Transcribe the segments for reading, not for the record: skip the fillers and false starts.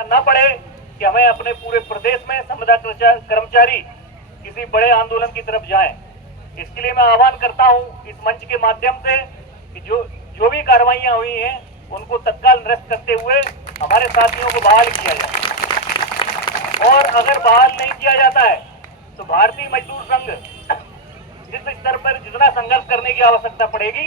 न पड़े कि हमें अपने पूरे प्रदेश में संविदा कर्मचारी किसी बड़े आंदोलन की तरफ जाएं। इसके लिए मैं आह्वान करता हूं इस मंच के माध्यम से कि जो भी कार्रवाइयां हुई हैं उनको तत्काल निरस्त करते हुए हमारे साथियों को बहाल किया जाए। और अगर बहाल नहीं किया जाता है तो भारतीय मजदूर संघ जिस स्तर पर जितना संघर्ष करने की आवश्यकता पड़ेगी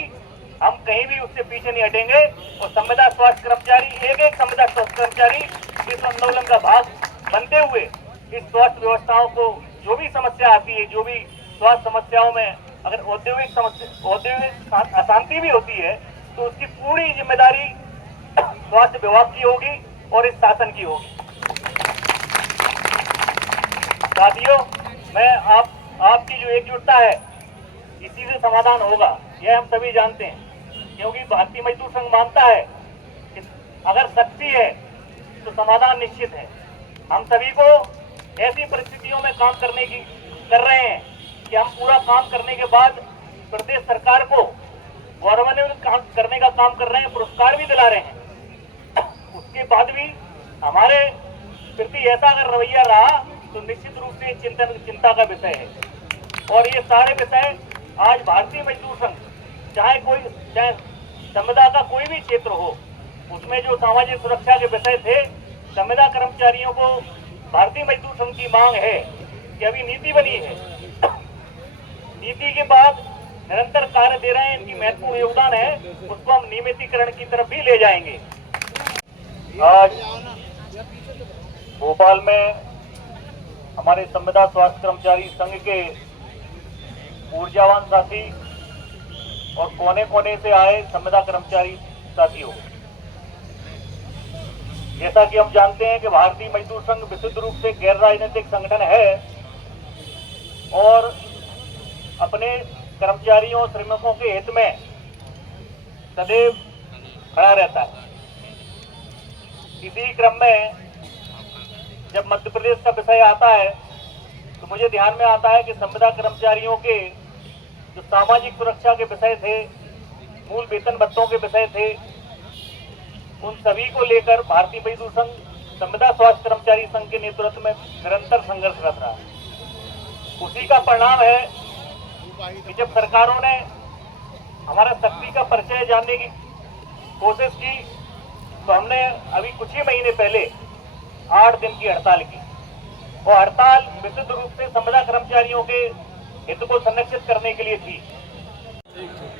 हम कहीं भी उससे पीछे नहीं हटेंगे। और संविदा स्वास्थ्य कर्मचारी एक संविदा स्वास्थ्य कर्मचारी इस आंदोलन का भाग बनते हुए इस स्वास्थ्य व्यवस्थाओं को जो भी समस्या आती है, जो भी स्वास्थ्य समस्याओं में अगर औद्योगिक अशांति भी होती है तो उसकी पूरी जिम्मेदारी स्वास्थ्य विभाग की होगी और इस शासन की होगी। साथियों, मैं आपकी जो एकजुटता है इसी से समाधान होगा, यह हम सभी जानते हैं, क्योंकि भारतीय मजदूर संघ मानता है कि अगर शक्ति है तो समाधान निश्चित है। हम सभी को ऐसी परिस्थितियों में काम कर रहे हैं कि हम पूरा काम करने के बाद प्रदेश सरकार को गौरवान्वित करने का काम कर रहे हैं, पुरस्कार भी दिला रहे हैं। उसके बाद भी हमारे प्रति ऐसा अगर रवैया रहा तो निश्चित रूप से चिंता का विषय है। और ये सारे विषय आज भारतीय मजदूर संघ चाहे संविदा का कोई भी क्षेत्र हो, उसमें जो सामाजिक सुरक्षा के विषय थे, संविदा कर्मचारियों को भारतीय मजदूर संघ की मांग है कि अभी नीति बनी है, नीति के बाद निरंतर कार्य दे रहे हैं, इनकी महत्वपूर्ण योगदान है, उसको हम नियमितीकरण की तरफ भी ले जाएंगे। आज भोपाल में हमारे संविदा स्वास्थ्य कर्मचारी संघ के ऊर्जावान साथी और कोने कोने से आए संविदा कर्मचारी साथियों, जैसा कि हम जानते हैं कि भारतीय मजदूर संघ विशुद्ध रूप से गैर राजनीतिक संगठन है और अपने कर्मचारियों श्रमिकों के हित में सदैव खड़ा रहता है। इसी क्रम में जब मध्य प्रदेश का विषय आता है तो मुझे ध्यान में आता है कि संविदा कर्मचारियों के जो सामाजिक सुरक्षा के विषय थे, मूल वेतन भत्तों के विषय थे, उन सभी को लेकर भारतीय मजदूर संघ संविदा स्वास्थ्य कर्मचारी संघ के नेतृत्व में निरंतर संघर्षरत रहा। उसी का परिणाम है कि जब सरकारों ने हमारा शक्ति का परिचय जानने की कोशिश की तो हमने अभी कुछ ही महीने पहले 8 दिन की हड़ताल की। वो हड़ताल विशुद्ध रूप से संविदा कर्मचारियों के हित को संरक्षित करने के लिए थी।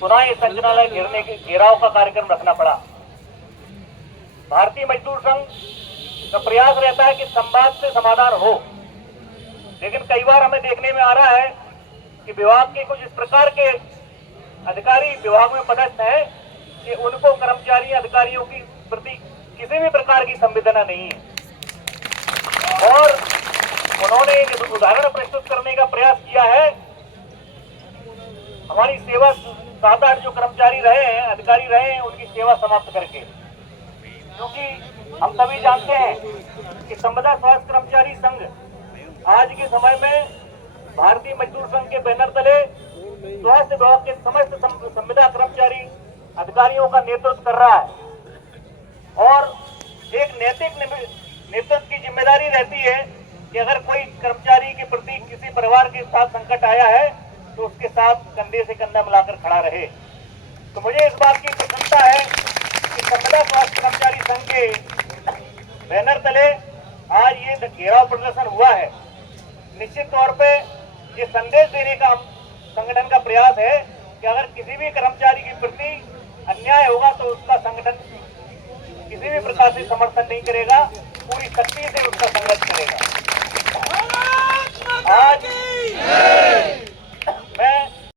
पुनः ये संचालनालय घेराव का कार्यक्रम रखना पड़ा। भारतीय मजदूर संघ का प्रयास रहता है कि संवाद से समाधान हो, लेकिन कई बार हमें देखने में आ रहा है कि विभाग के कुछ इस प्रकार के अधिकारी विभाग में पदस्थ हैं कि उनको कर्मचारी अधिकारियों की प्रति किसी भी प्रकार की संवेदना नहीं है। और उन्होंने एक उदाहरण प्रस्तुत करने का प्रयास किया है। हमारी सेवा 7-8 जो कर्मचारी रहे हैं, अधिकारी रहे हैं, उनकी सेवा समाप्त करके, क्योंकि हम सभी जानते हैं कि संविदा स्वास्थ्य कर्मचारी संघ आज के समय में भारतीय मजदूर संघ के बैनर तले स्वास्थ्य विभाग के समस्त संविदा कर्मचारी अधिकारियों का नेतृत्व कर रहा है। और एक नैतिक नेतृत्व की जिम्मेदारी रहती है कि अगर कोई कर्मचारी के प्रति किसी परिवार के साथ संकट आया है तो उसके साथ कंधे से कंधा मिलाकर खड़ा रहे। तो मुझे इस बात की प्रसन्नता है कि संविदा स्वास्थ्य कर्मचारी संघ के बैनर तले आज ये घेराव प्रदर्शन हुआ है। निश्चित तौर पे ये संदेश देने का संगठन का प्रयास है कि अगर किसी भी कर्मचारी के प्रति अन्याय होगा तो उसका संगठन किसी भी प्रकार से समर्थन नहीं करेगा, पूरी शक्ति से उसका संघर्ष करेगा।